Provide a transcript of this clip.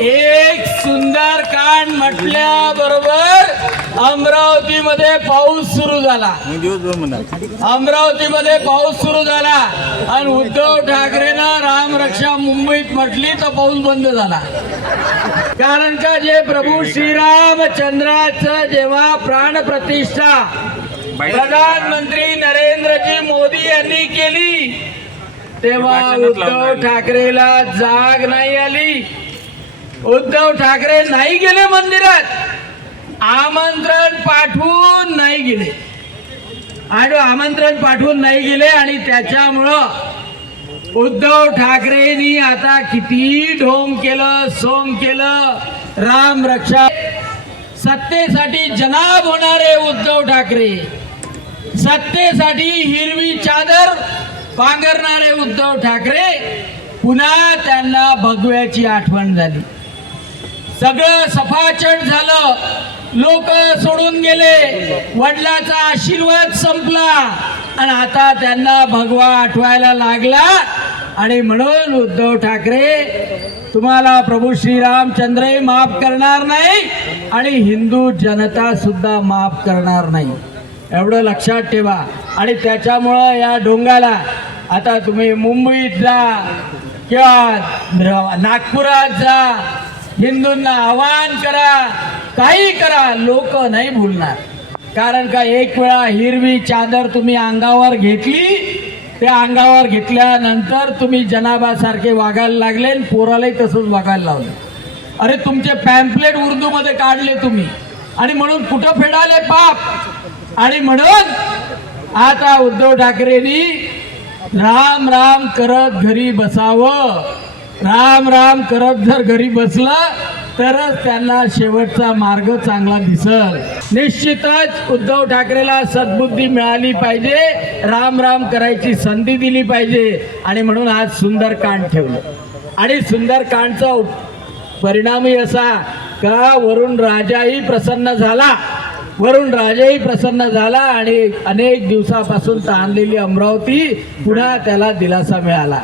एक सुंदर कांड म्हटल्याबरोबर अमरावतीमध्ये पाऊस सुरू झाला. अमरावतीमध्ये पाऊस सुरू झाला आणि उद्धव ठाकरेनं रामरक्षा मुंबईत म्हटली तर पाऊस बंद झाला. कारण का जे प्रभू श्रीरामचंद्राचं जेव्हा प्राण प्रतिष्ठा प्रधानमंत्री नरेंद्रजी मोदी यांनी केली तेव्हा उद्धव ठाकरेला जाग नाही आली. उद्धव ठाकरे नाही गेले मंदिरात, आमंत्रण पाठवून नाही गेले आणि त्याच्यामुळं उद्धव ठाकरेंनी आता किती ढोंग केलं सोंग केलं. राम रक्षा सत्तेसाठी जनाब होणारे उद्धव ठाकरे, सत्तेसाठी हिरवी चादर पांघरणारे उद्धव ठाकरे, पुन्हा त्यांना भगव्याची आठवण झाली. सगळं सफाचट झालं, लोक सोडून गेले, वडिलांचा आशीर्वाद संपला आणि आता त्यांना भगवा आठवायला लागला. आणि म्हणून उद्धव ठाकरे तुम्हाला प्रभू श्रीरामचंद्रही माफ करणार नाही आणि हिंदू जनता सुद्धा माफ करणार नाही, एवढं लक्षात ठेवा. आणि त्याच्यामुळं या ढोंगाला आता तुम्ही मुंबईत जा किंवा नागपुरात जा, हिंदूंना आवाहन करा, काही करा, लोक नाही भूलणार. कारण का एक वेळा हिरवी चादर तुम्ही अंगावर घेतली, त्या अंगावर घेतल्यानंतर तुम्ही जनाबासारखे वागायला लागले आणि पोरालाही तसंच वागायला लावलं. अरे तुमचे पॅम्पलेट उर्दू मध्ये काढले तुम्ही आणि म्हणून कुठं फेडाले पाप. आणि म्हणून आता उद्धव ठाकरेंनी राम राम करत घरी बसावं. राम राम करत जर घरी बसलं तरच त्यांना शेवटचा मार्ग चांगला दिसल. निश्चितच उद्धव ठाकरेला सद्बुद्धी मिळाली पाहिजे, राम राम करायची संधी दिली पाहिजे. आणि म्हणून आज सुंदरकांड ठेवलं. आणि सुंदरकांडचा परिणामही असा का वरुण राजाही प्रसन्न झाला आणि अनेक दिवसापासून ताणलेली अमरावती पुन्हा त्याला दिलासा मिळाला.